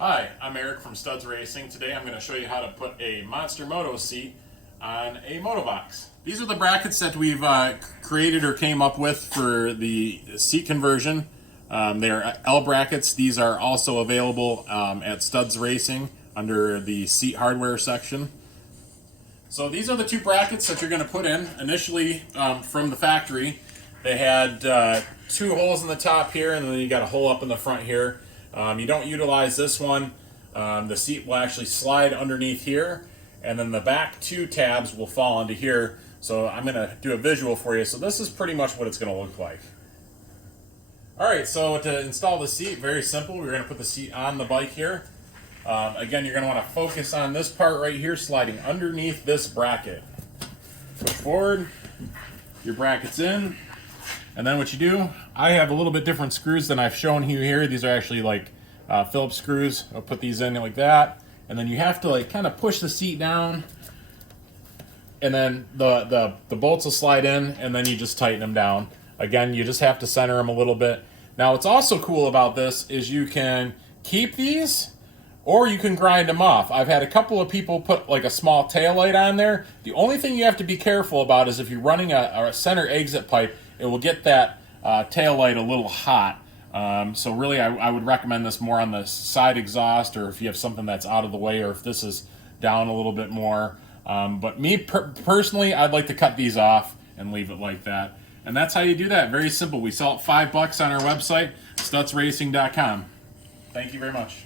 Hi, I'm Eric from Studs Racing. Today I'm going to show you how to put a Monster Moto seat on a Motovox. These are the brackets that we've created or came up with for the seat conversion. They're L brackets. These are also available at Studs Racing under the seat hardware section. So these are the two brackets that you're going to put in. Initially, from the factory, they had two holes in the top here, and then you got a hole up in the front here. You don't utilize this one. The seat will actually slide underneath here, and then the back two tabs will fall into here. So I'm going to do a visual for you. So this is pretty much what it's going to look like. Alright, so to install the seat, very simple. We're going to put the seat on the bike here. Again, you're going to want to focus on this part right here, sliding underneath this bracket. Push forward, your bracket's in. And then what you do, I have a little bit different screws than I've shown you here. These are actually like Phillips screws. I'll put these in like that. And then you have to like kind of push the seat down. And then the bolts will slide in, and then you just tighten them down. Again, you just have to center them a little bit. Now what's also cool about this is you can keep these, or you can grind them off. I've had a couple of people put like a small tail light on there. The only thing you have to be careful about is if you're running a center exit pipe, it will get that tail light a little hot. So really I would recommend this more on the side exhaust, or if you have something that's out of the way, or if this is down a little bit more. But me personally, I'd like to cut these off and leave it like that. And that's how you do that. Very simple. We sell it $5 on our website, studsracing.com. Thank you very much.